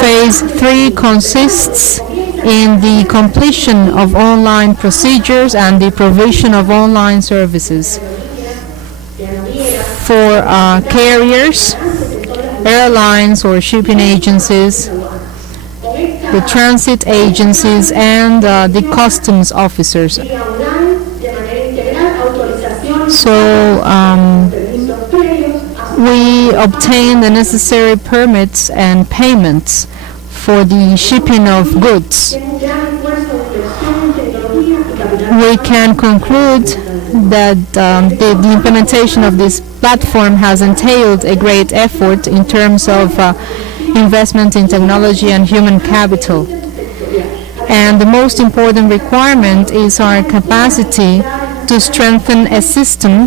Phase 3 consists in the completion of online procedures and the provision of online services. For carriers, airlines or shipping agencies, the transit agencies, and the customs officers. So we obtain the necessary permits and payments for the shipping of goods. We can conclude that the implementation of this platform has entailed a great effort in terms of investment in technology and human capital. And the most important requirement is our capacity to strengthen a system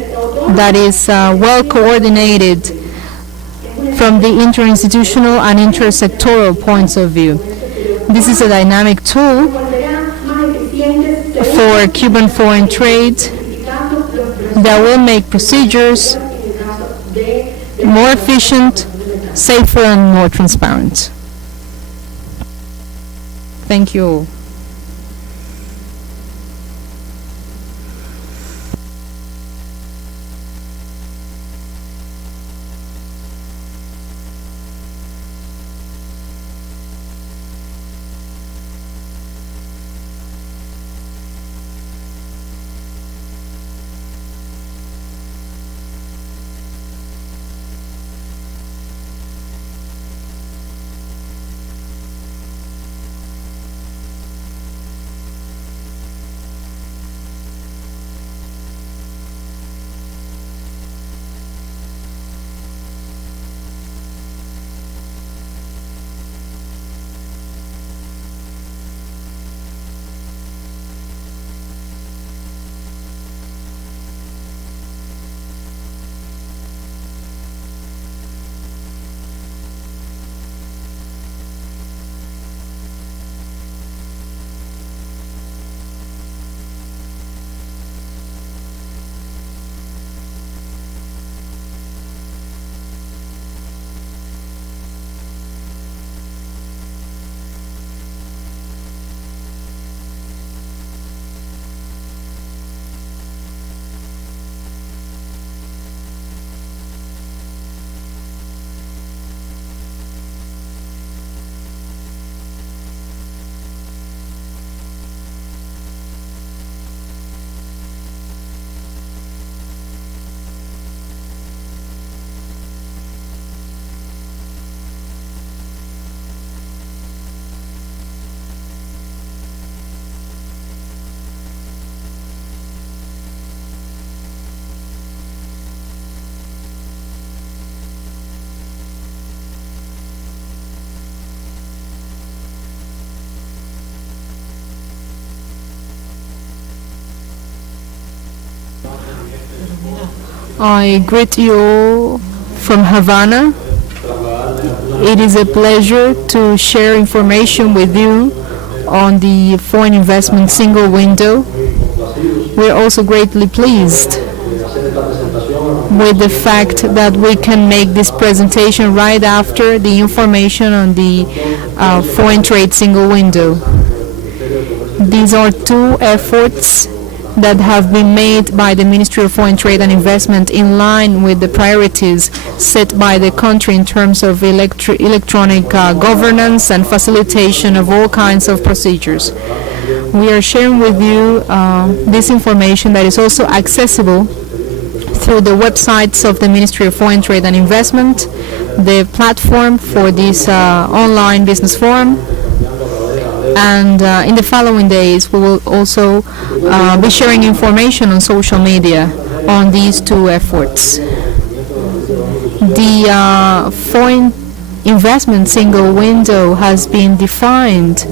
that is well coordinated from the interinstitutional and intersectoral points of view. This is a dynamic tool for Cuban foreign trade that will make procedures more efficient, safer, and more transparent. Thank you all. I greet you all from Havana. It is a pleasure to share information with you on the foreign investment single window. We're also greatly pleased with the fact that we can make this presentation right after the information on the foreign trade single window. These are two efforts that have been made by the Ministry of Foreign Trade and Investment in line with the priorities set by the country in terms of electronic governance and facilitation of all kinds of procedures. We are sharing with you this information that is also accessible through the websites of the Ministry of Foreign Trade and Investment, the platform for this online business forum, and in the following days we will also be sharing information on social media on these two efforts. The foreign investment single window has been defined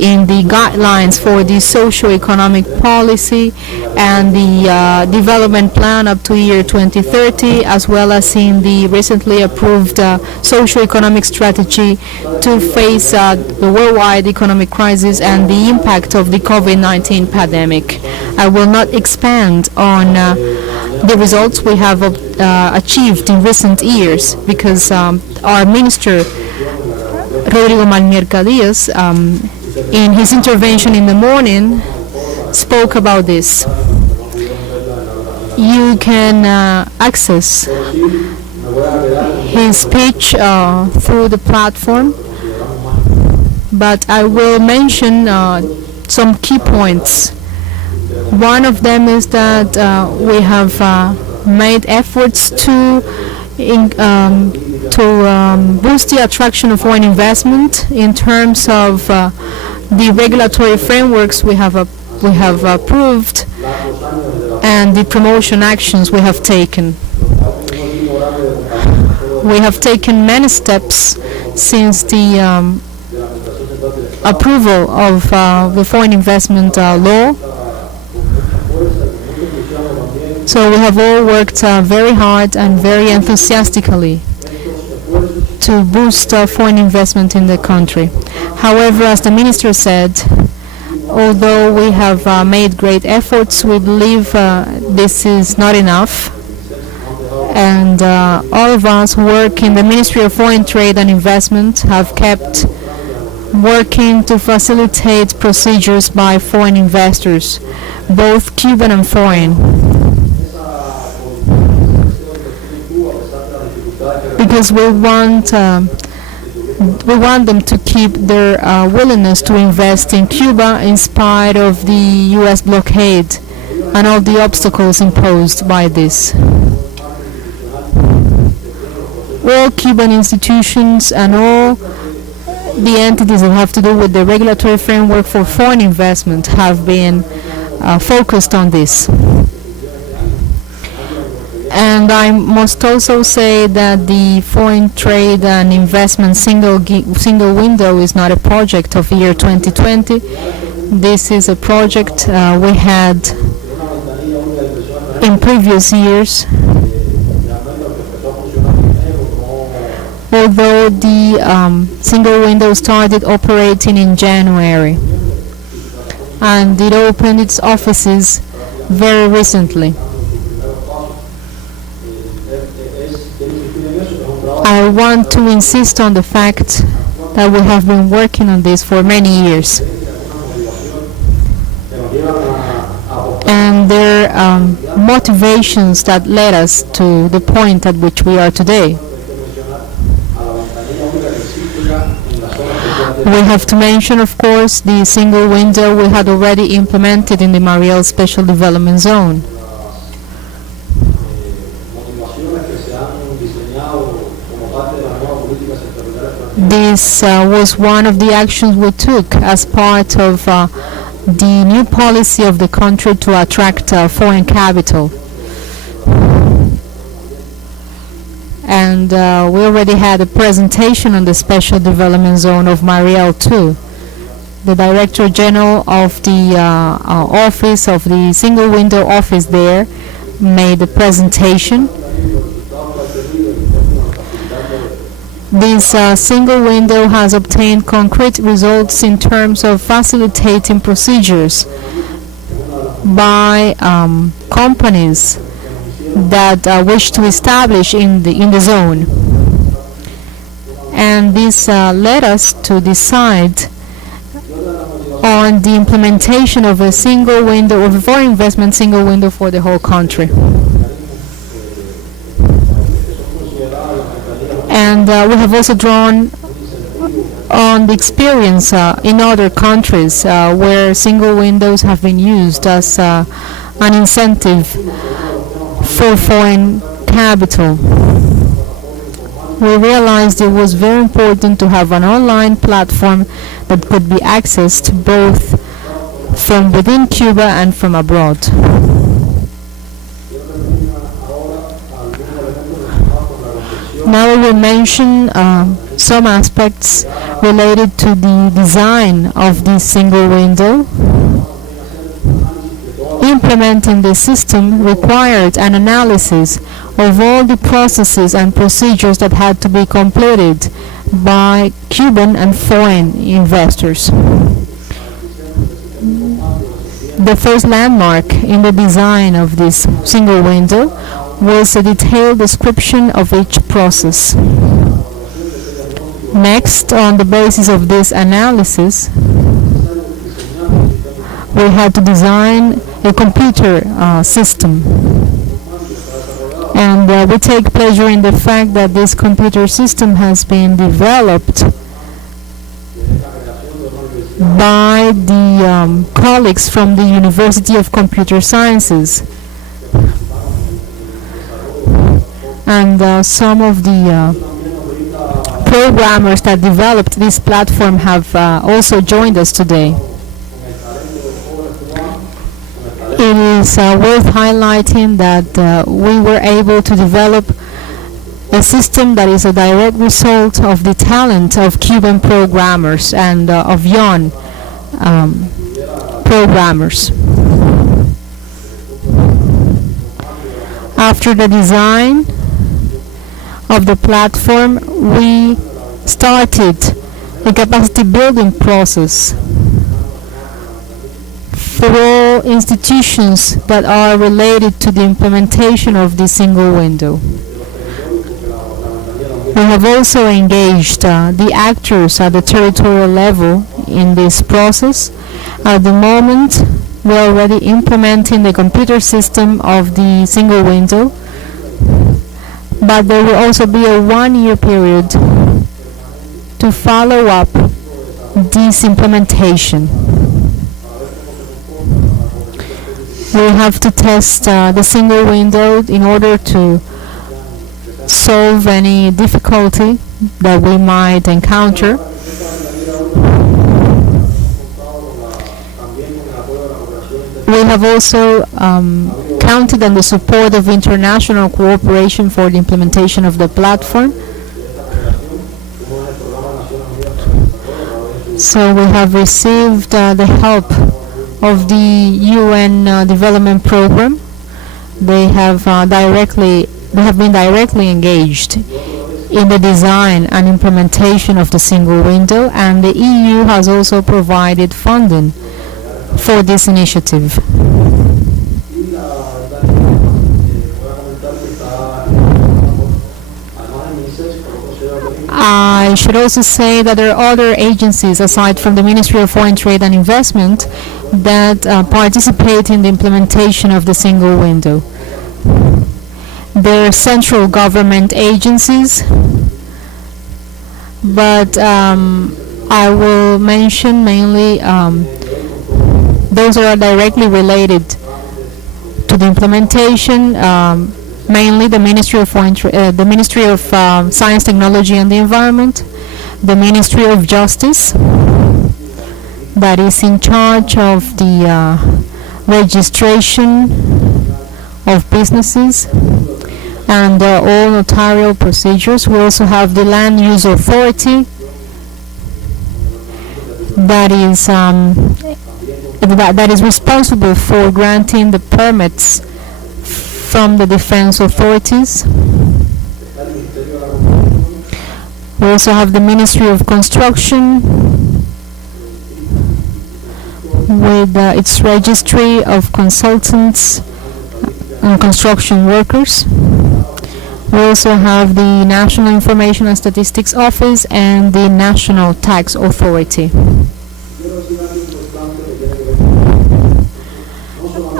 in the guidelines for the socio-economic policy and the development plan up to year 2030, as well as in the recently approved socio-economic strategy to face the worldwide economic crisis and the impact of the COVID-19 pandemic. I will not expand on the results we have achieved in recent years because our minister, Rodrigo Malmercadías, in his intervention in the morning, spoke about this. You can access his speech through the platform, but I will mention some key points. One of them is that we have made efforts to boost the attraction of foreign investment in terms of the regulatory frameworks we have approved and the promotion actions we have taken. We have taken many steps since the approval of the foreign investment law. So we have all worked very hard and very enthusiastically to boost foreign investment in the country. However, as the minister said, although we have made great efforts, we believe this is not enough. And all of us who work in the Ministry of Foreign Trade and Investment have kept working to facilitate procedures by foreign investors, both Cuban and foreign. Because we want them to keep their willingness to invest in Cuba in spite of the U.S. blockade and all the obstacles imposed by this. All Cuban institutions and all the entities that have to do with the regulatory framework for foreign investment have been focused on this. And I must also say that the foreign trade and investment single window is not a project of year 2020. This is a project we had in previous years. Although the single window started operating in January, and it opened its offices very recently. I want to insist on the fact that we have been working on this for many years. And there are motivations that led us to the point at which we are today. We have to mention, of course, the single window we had already implemented in the Mariel Special Development Zone. This was one of the actions we took as part of the new policy of the country to attract foreign capital. And we already had a presentation on the Special Development Zone of Mariel too. The Director General of the office of the single window office there made a presentation. This single window has obtained concrete results in terms of facilitating procedures by companies that wish to establish in the zone. And this led us to decide on the implementation of a single window, of a foreign investment single window for the whole country. And we have also drawn on the experience in other countries where single windows have been used as an incentive for foreign capital. We realized it was very important to have an online platform that could be accessed both from within Cuba and from abroad. Now I will mention some aspects related to the design of this single window. Implementing the system required an analysis of all the processes and procedures that had to be completed by Cuban and foreign investors. The first landmark in the design of this single window was a detailed description of each process. Next, on the basis of this analysis, we had to design a computer system. And we take pleasure in the fact that this computer system has been developed by the colleagues from the University of Computer Sciences. And some of the programmers that developed this platform have also joined us today. It is worth highlighting that we were able to develop a system that is a direct result of the talent of Cuban programmers and of young programmers. After the design of the platform, we started a capacity building process for all institutions that are related to the implementation of the single window. We have also engaged the actors at the territorial level in this process. At the moment, we are already implementing the computer system of the single window, but there will also be a 1-year period to follow up this implementation. We have to test the single window in order to solve any difficulty that we might encounter. We have also counted on the support of international cooperation for the implementation of the platform. So we have received the help of the UN Development Program. They have been directly engaged in the design and implementation of the single window, and the EU has also provided funding for this initiative. I should also say that there are other agencies aside from the Ministry of Foreign Trade and Investment that participate in the implementation of the single window. There are central government agencies, but I will mention mainly those that are directly related to the implementation, mainly the Ministry of the Ministry of Science, Technology and the Environment, the Ministry of Justice, that is in charge of the registration of businesses and all notarial procedures. We also have the Land Use Authority, that is responsible for granting the permits from the defense authorities. We also have the Ministry of Construction with its registry of consultants and construction workers. We also have the National Information and Statistics Office and the National Tax Authority.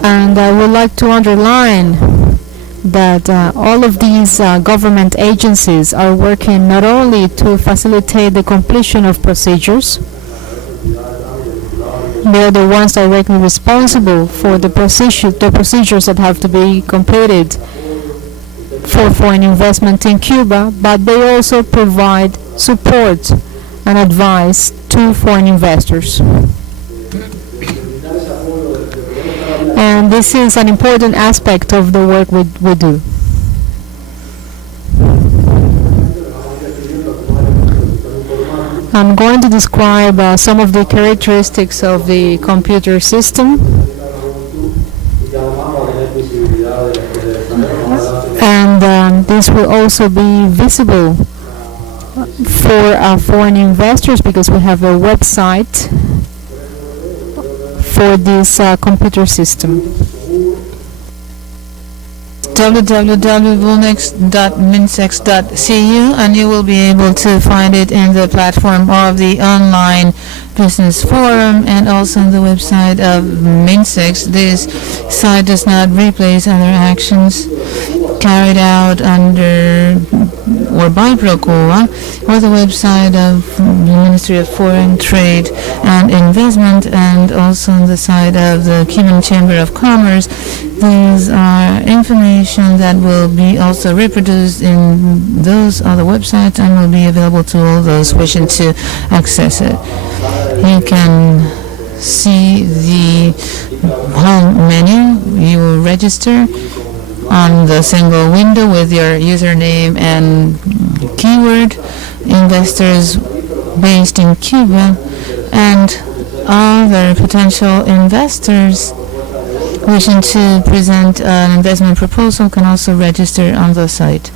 And I would like to underline that all of these government agencies are working not only to facilitate the completion of procedures. They are the ones directly responsible for the procedures that have to be completed for foreign investment in Cuba, but they also provide support and advice to foreign investors. And this is an important aspect of the work we do. I'm going to describe some of the characteristics of the computer system, and this will also be visible for foreign investors because we have a website for this computer system. www.minsex.cu, and you will be able to find it in the platform of the online business forum and also on the website of Minsex. This site does not replace other actions carried out under or by Procoa or the website of the Ministry of Foreign Trade and Investment, and also on the site of the Cuban Chamber of Commerce. These are information that will be also reproduced in those other websites and will be available to all those wishing to access it. You can see the home menu. You will register on the single window with your username and keyword. Investors based in Cuba and other potential investors wishing to present an investment proposal can also register on the site.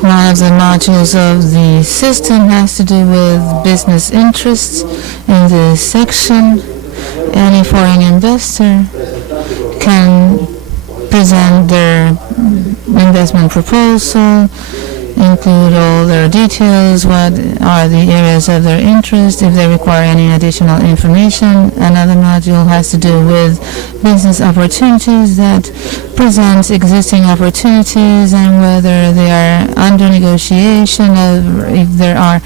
One of the modules of the system has to do with business interests. In this section, any foreign investor can present their investment proposal, include all their details, what are the areas of their interest, if they require any additional information. Another module has to do with business opportunities that presents existing opportunities and whether they are under negotiation, or if there are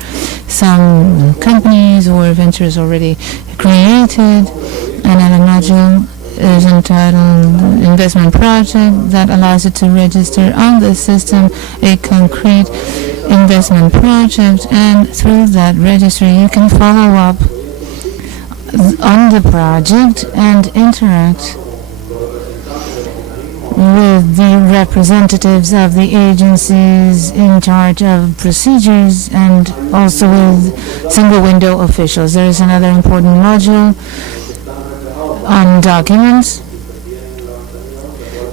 some companies or ventures already created. Another module is entitled Investment Project that allows you to register on the system a concrete investment project, and through that registry you can follow up on the project and interact with the representatives of the agencies in charge of procedures and also with single window officials. There is another important module on documents,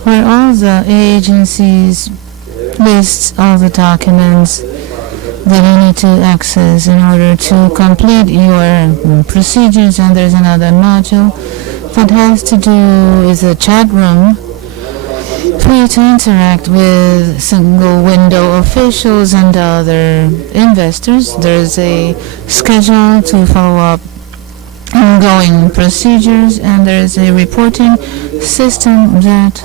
where all the agencies list all the documents that you need to access in order to complete your procedures. And there's another module that has to do with a chat room for you to interact with single window officials and other investors. There's a schedule to follow up ongoing procedures, and there is a reporting system that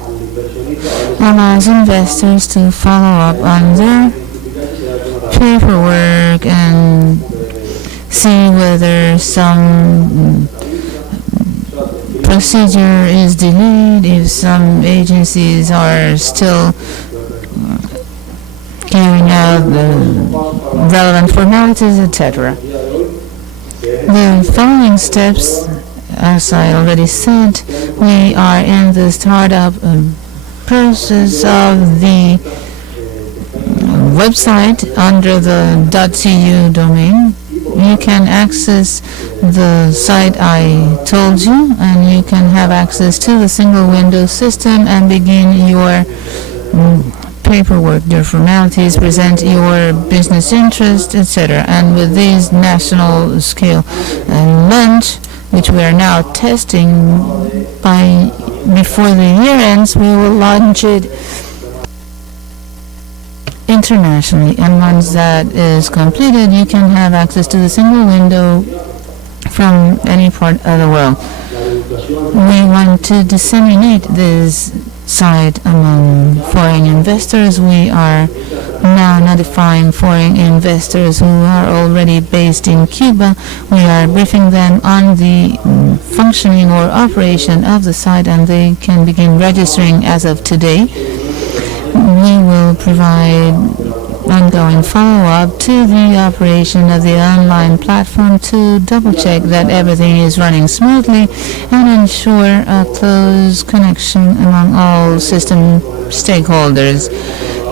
allows investors to follow up on their paperwork and see whether some procedure is delayed, if some agencies are still carrying out the relevant formalities, etc. The following steps, as I already said, we are in the startup process of the website under the .cu domain. You can access the site I told you, and you can have access to the single window system and begin your paperwork, your formalities, present your business interest, etc. And with these national scale launch, which we are now testing, before the year ends, we will launch it internationally. And once that is completed, you can have access to the single window from any part of the world. We want to disseminate this site among foreign investors. We are now notifying foreign investors who are already based in Cuba. We are briefing them on the functioning or operation of the site, and they can begin registering as of today. We will provide ongoing follow-up to the operation of the online platform to double-check that everything is running smoothly and ensure a close connection among all system stakeholders.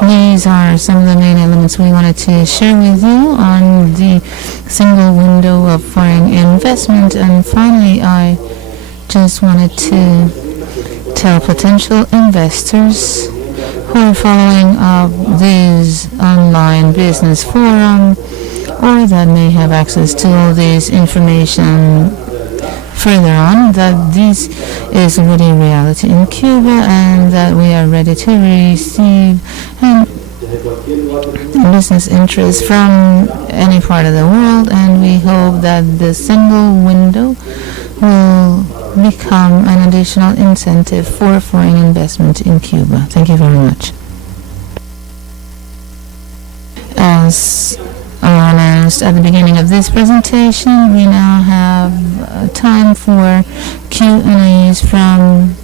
These are some of the main elements we wanted to share with you on the single window of foreign investment. And finally, I just wanted to tell potential investors who are following up this online business forum or that may have access to all this information further on that this is already a reality in Cuba and that we are ready to receive business interest from any part of the world, and we hope that the single window will become an additional incentive for foreign investment in Cuba. Thank you very much. As announced at the beginning of this presentation, we now have time for Q&As from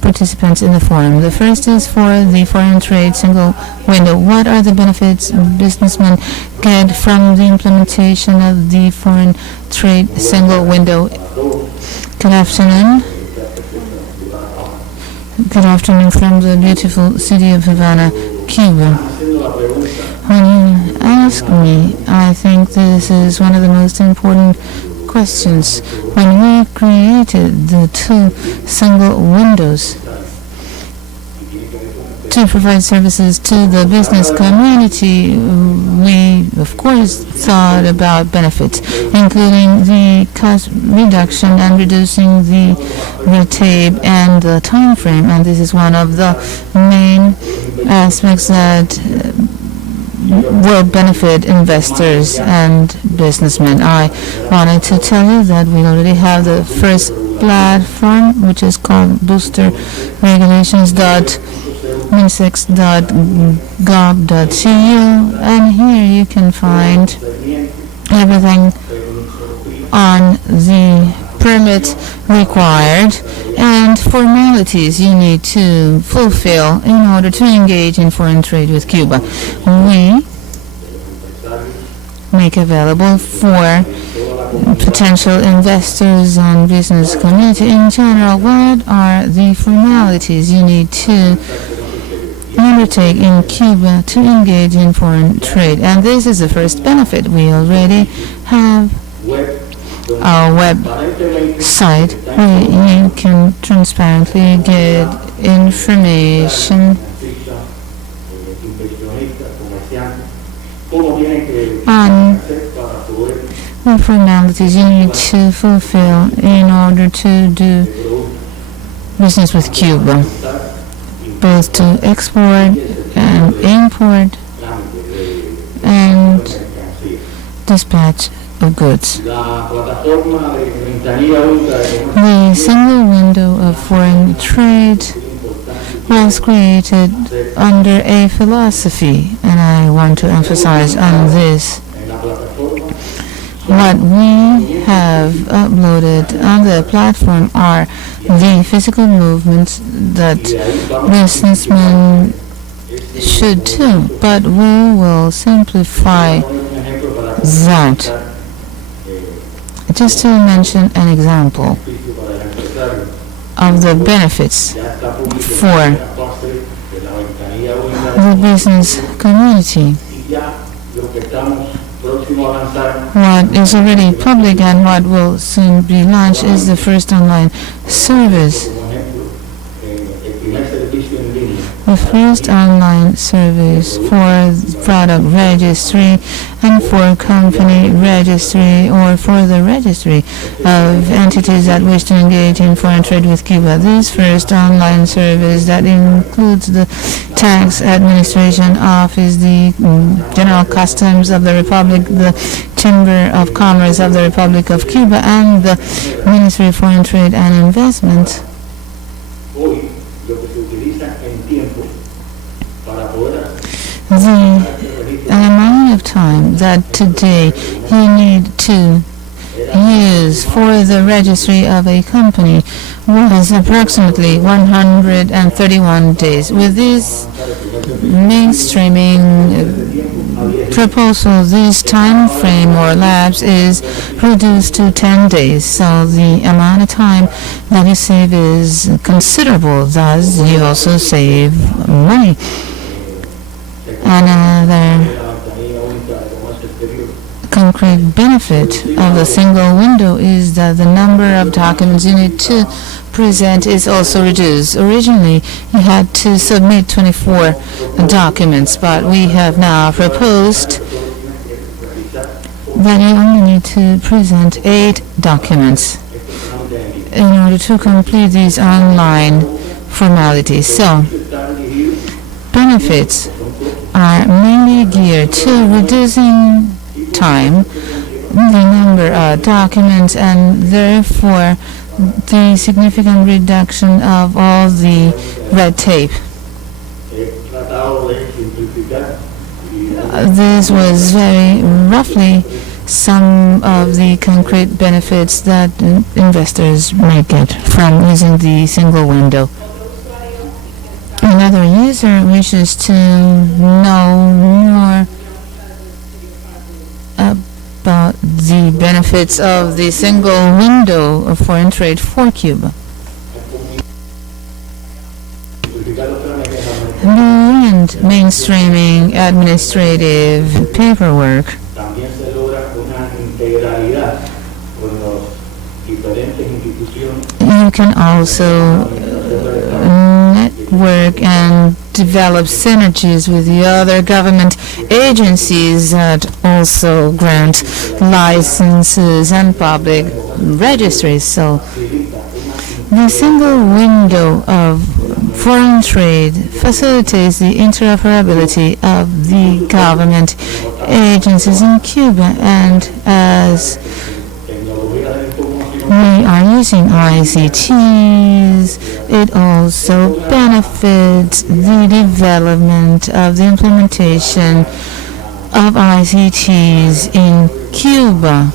participants in the forum. The first is for the foreign trade single window. What are the benefits businessmen get from the implementation of the foreign trade single window? Good afternoon. Good afternoon from the beautiful city of Havana, Cuba. When you ask me, I think this is one of the most important questions. When we created the two single windows to provide services to the business community, we of course thought about benefits, including the cost reduction and reducing the red tape and the time frame. And this is one of the main aspects that will benefit investors and businessmen. I wanted to tell you that we already have the first platform, which is called boosterregulations.minsex.gov.cu, and here you can find everything on the permit required and formalities you need to fulfill in order to engage in foreign trade with Cuba. We make available for potential investors and business community in general what are the formalities you need to undertake in Cuba to engage in foreign trade. And this is the first benefit. We already have our website where you can transparently get information on the formalities you need to fulfill in order to do business with Cuba, both to export and import and dispatch of goods. The single window of foreign trade was created under a philosophy, and I want to emphasize on this. What we have uploaded on the platform are the physical movements that businessmen should do, but we will simplify that. Just to mention an example of the benefits for the business community. What is already public and what will soon be launched is the first online service. The first online service for product registry and for company registry or for the registry of entities that wish to engage in foreign trade with Cuba. This first online service that includes the Tax Administration Office, the General Customs of the Republic, the Chamber of Commerce of the Republic of Cuba, and the Ministry of Foreign Trade and Investment. The amount of time that today you need to use for the registry of a company was approximately 131 days. With this mainstreaming proposal, this time frame or lapse is reduced to 10 days. So the amount of time that you save is considerable. Thus, you also save money. Another concrete benefit of the single window is that the number of documents you need to present is also reduced. Originally, you had to submit 24 documents, but we have now proposed that you only need to present 8 documents in order to complete these online formalities. So, benefits are mainly geared to reducing time, the number of documents, and therefore the significant reduction of all the red tape. This was very roughly some of the concrete benefits that investors may get from using the single window. Another user wishes to know more about the benefits of the single window of foreign trade for Cuba. Beyond mainstreaming administrative paperwork, you can also network and develop synergies with the other government agencies that also grant licenses and public registries. So the single window of foreign trade facilitates the interoperability of the government agencies in Cuba, and as we are using ICTs, it also benefits the development of the implementation of ICTs in Cuba.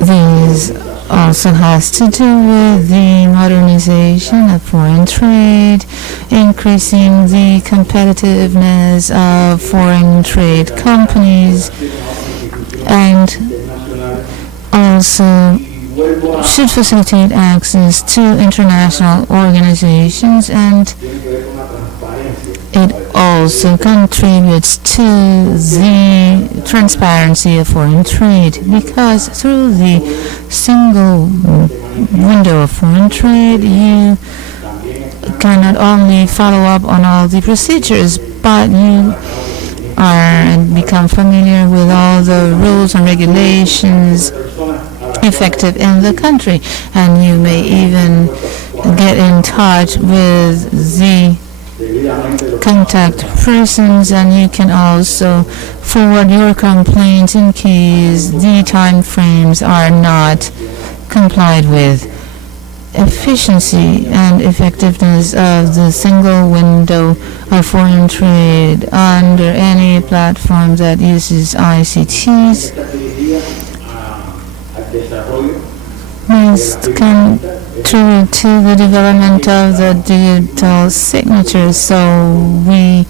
This also has to do with the modernization of foreign trade, increasing the competitiveness of foreign trade companies, and also should facilitate access to international organizations, and it also contributes to the transparency of foreign trade, because through the single window of foreign trade you can not only follow up on all the procedures, but you become familiar with all the rules and regulations effective in the country, and you may even get in touch with the contact persons, and you can also forward your complaints in case the time frames are not complied with. Efficiency and effectiveness of the single window of foreign trade under any platform that uses ICTs must contribute to the development of the digital signature. So we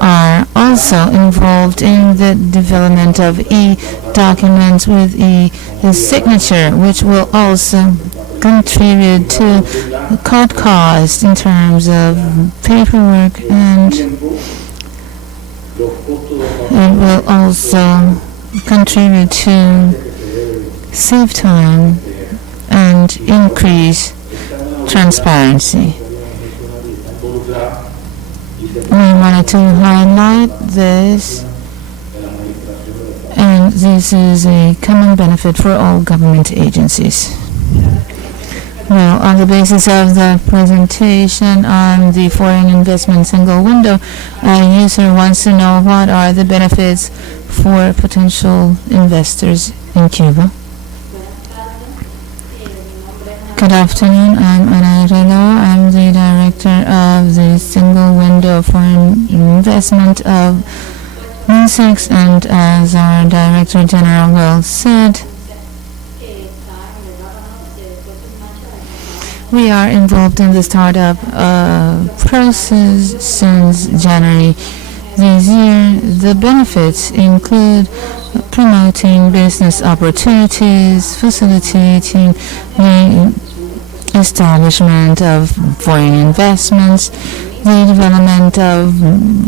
are also involved in the development of e-documents with e-signature, which will also contribute to cut costs in terms of paperwork, and it will also contribute to save time and increase transparency. We wanted to highlight this, and this is a common benefit for all government agencies. Well, on the basis of the presentation on the foreign investment single window, a user wants to know what are the benefits for potential investors in Cuba. Good afternoon, I'm Ana Relo. I'm the director of the single window foreign investment of MINSEX, and as our Director General well said, we are involved in the startup process since January this year. The benefits include promoting business opportunities, facilitating the establishment of foreign investments, the development of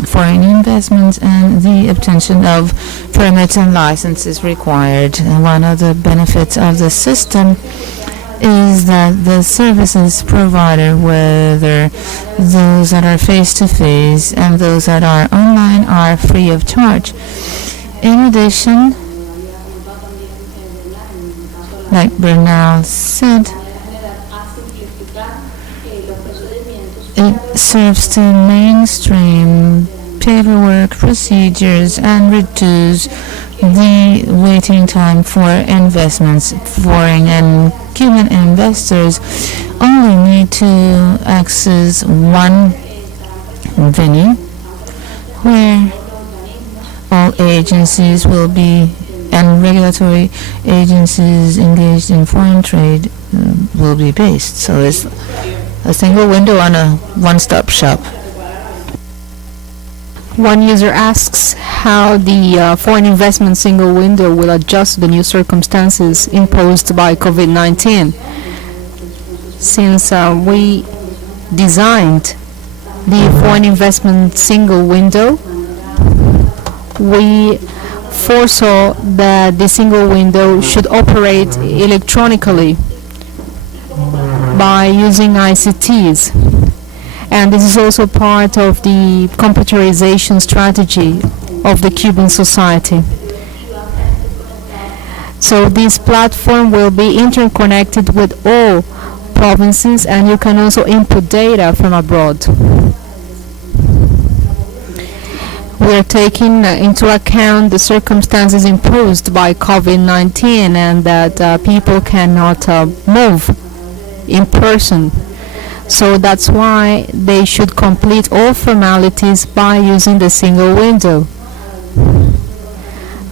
foreign investments, and the obtention of permits and licenses required. And one of the benefits of the system is that the services provided, whether those that are face-to-face and those that are online, are free of charge. In addition, like Bernal said, it serves to mainstream paperwork procedures and reduce the waiting time for investments. Foreign and Cuban investors only need to access one venue where all agencies will be, and regulatory agencies engaged in foreign trade will be based. So it's a single window on a one-stop shop. One user asks how the foreign investment single window will adjust to the new circumstances imposed by COVID-19. Since we designed the foreign investment single window, we foresaw that the single window should operate electronically by using ICTs. And this is also part of the computerization strategy of the Cuban society. So this platform will be interconnected with all provinces, and you can also input data from abroad. We are taking into account the circumstances imposed by COVID-19 and that people cannot move in person. So that's why they should complete all formalities by using the single window.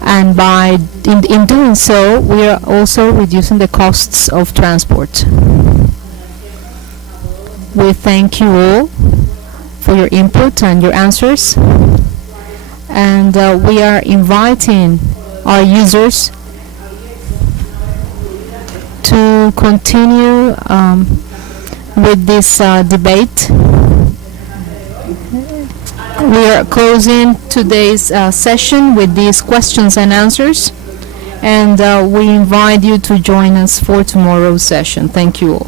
And in doing so, we are also reducing the costs of transport. We thank you all for your input and your answers. And we are inviting our users to continue with this debate. We are closing today's session with these questions and answers, and we invite you to join us for tomorrow's session. Thank you all.